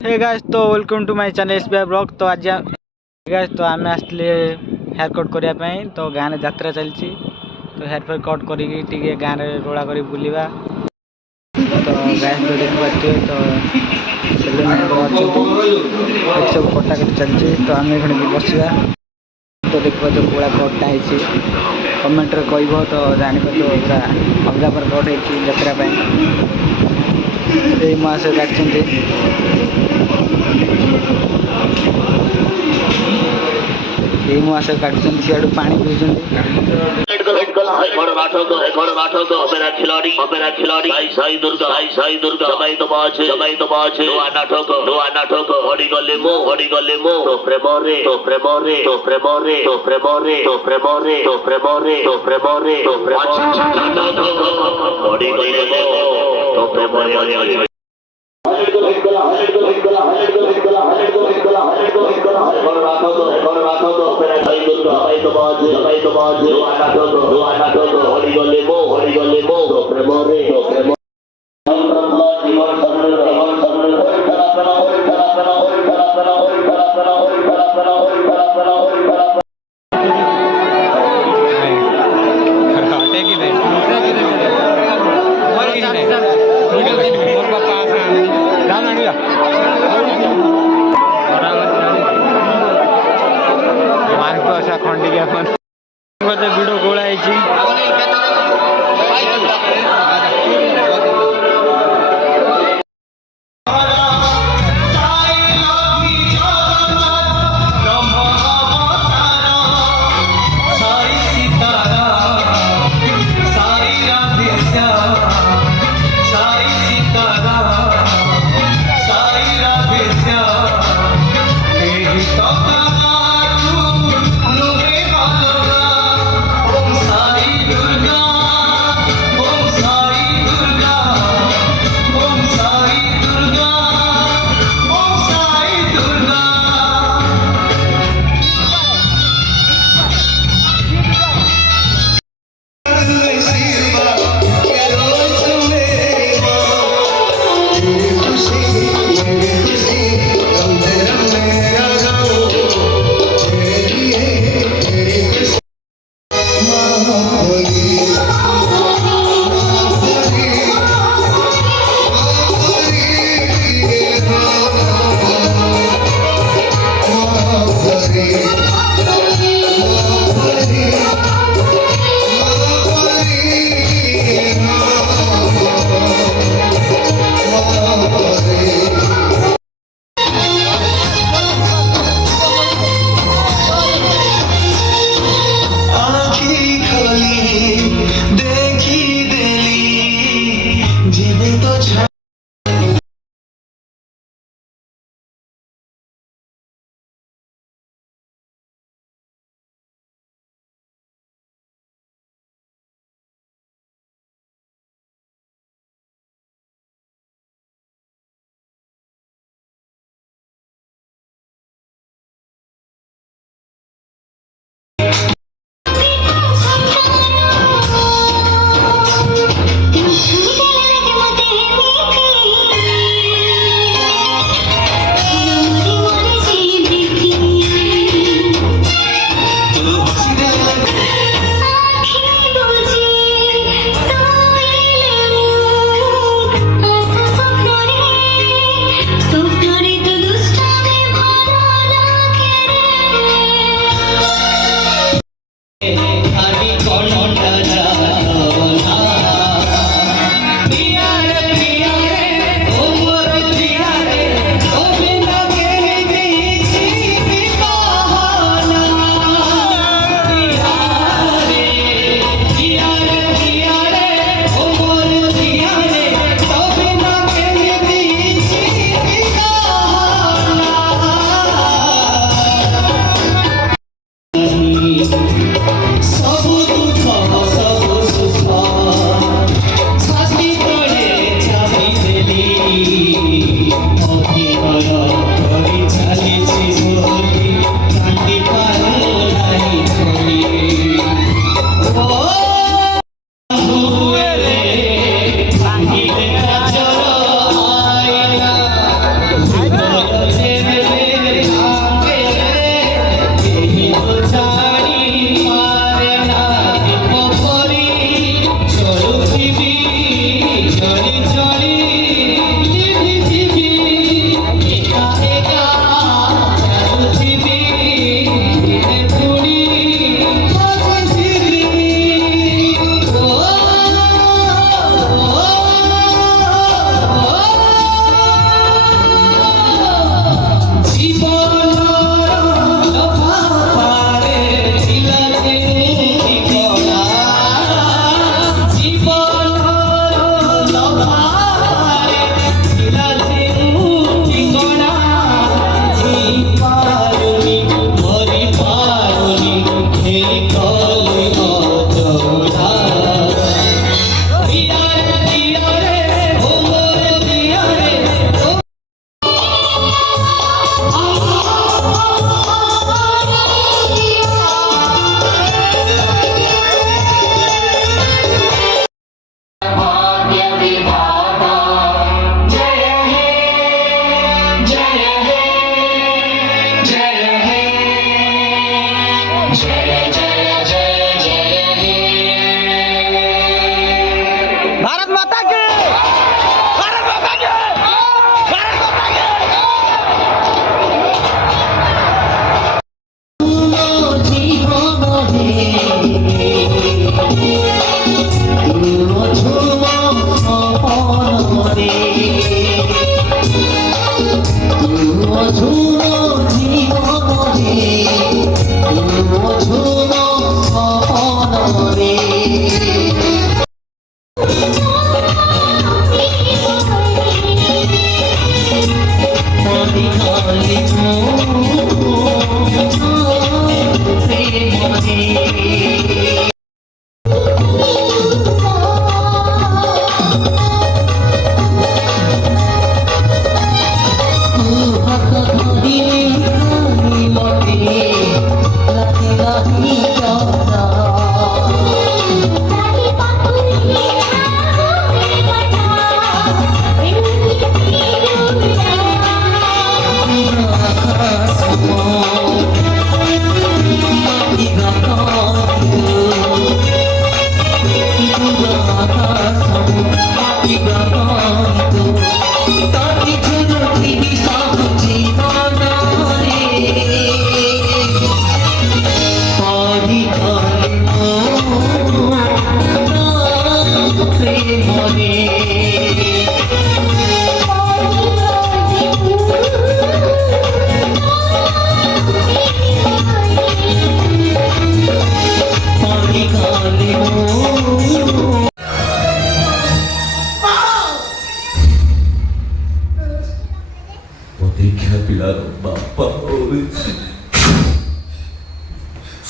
हे guys तो welcome to my channel SBI blog. तो आज गाइस तो आम आसले हेयर कट करने तो गाँव में यात्रा चलती तो हेयर फेयर कट करी गाँव में रोला कर बुलवा तो गाइस तो देख पारे तो सब कटाकटी चलती तो आम बसवा तो देख पारे पूरा कटा कमेंट कह तो जापर तो पूरा अलगा पर कट यात्रा मास काटते मास काटुन सियाड़ू पानी पीछे खंडिका भिड़ गोला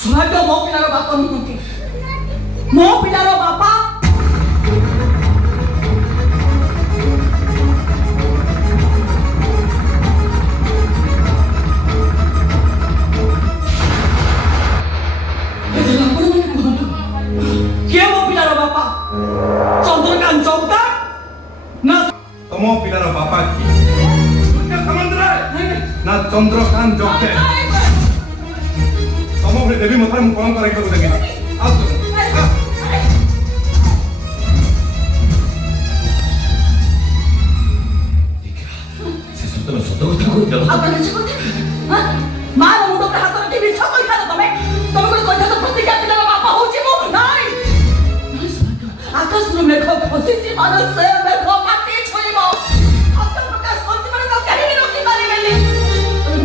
Sumaga mo pinaro bapa mo kunti. Mo pinaro bapa? Kia mo pinaro bapa? Contohkan contoh? Nah, kamu pinaro bapa ki? Sudah samandra? Na Chandrakant Jokte. kamu boleh dewi matram kong kari ko dagi. Asu. Apa yang disebutnya? Hah? Mana mudah berhati di bicara kau ikan atau mek? Kamu boleh kau jatuh pertiga pindah apa hujimu? Nai. Nai sebagai atas lu mereka posisi mana saya mereka mati cuy mau. Atas bekas kunci mana kau kali ini nanti balik balik.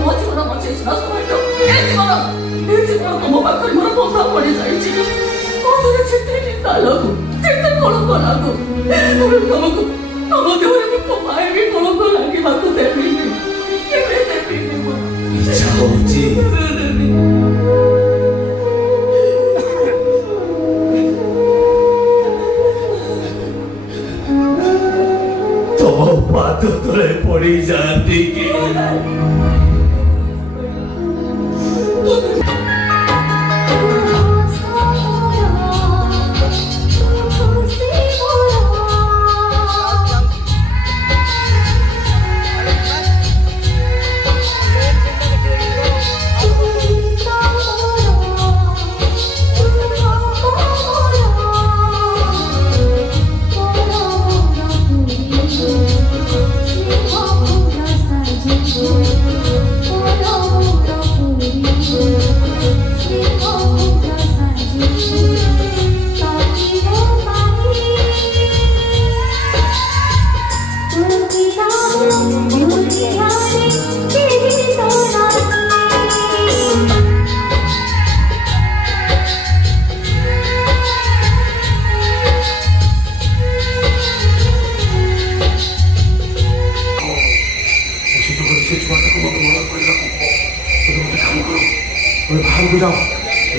Mau cuci mana mau cuci mana semua itu. Ini mana kamu bakal mana kau tak boleh saya cuci. Kau tu cinta ni tak lagu. Cinta kalau kau lagu. Kamu tu orang pemain ni kalau kau lagi baku tepi. Jauji. Tolong patuh tolong pori jangan tinggi.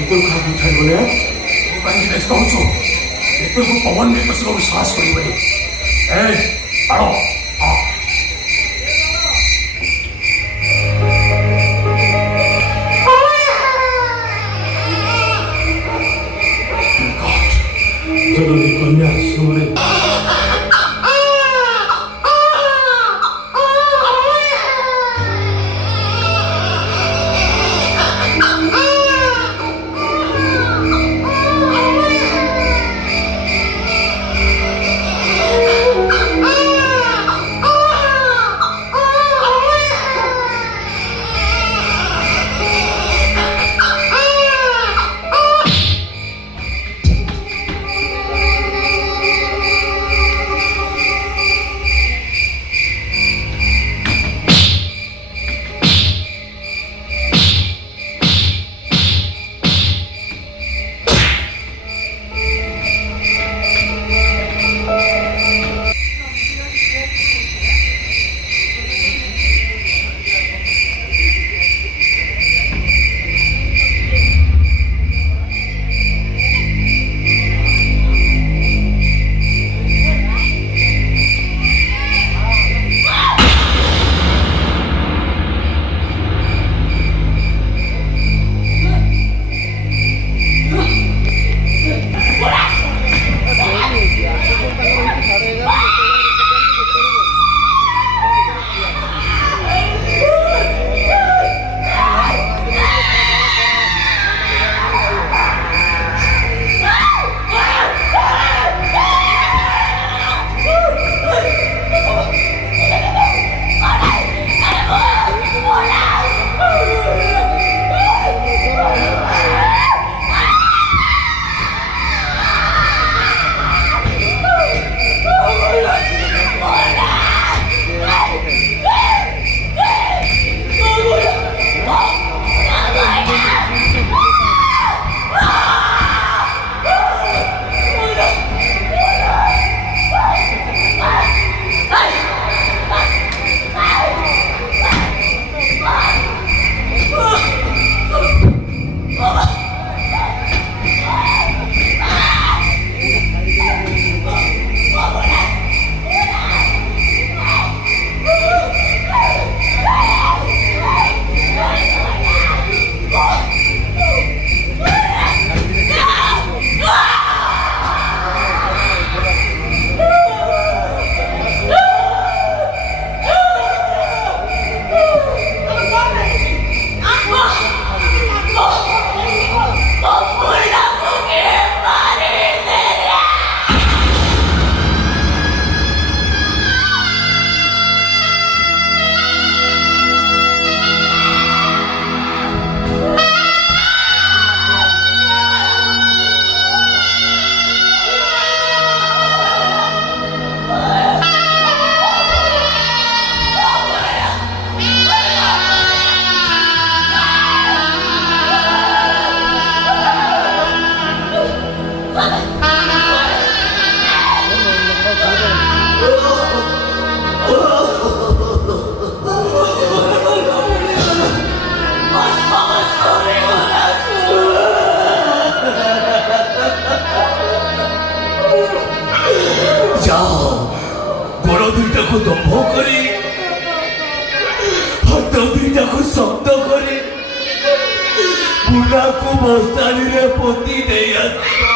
itu kamu cari boleh? Bukan kita setuju. Itu pawan ni pasti kau sahas kau ini. Aro, Jadi kanya sore. যাও গোড় দুইটাকে দম্ভ করে হাত দুইটাকে শব্দ করে বুড়াକୁ ମଶାଣିରେ ପୋତି ଦେଇ ଆସିବା।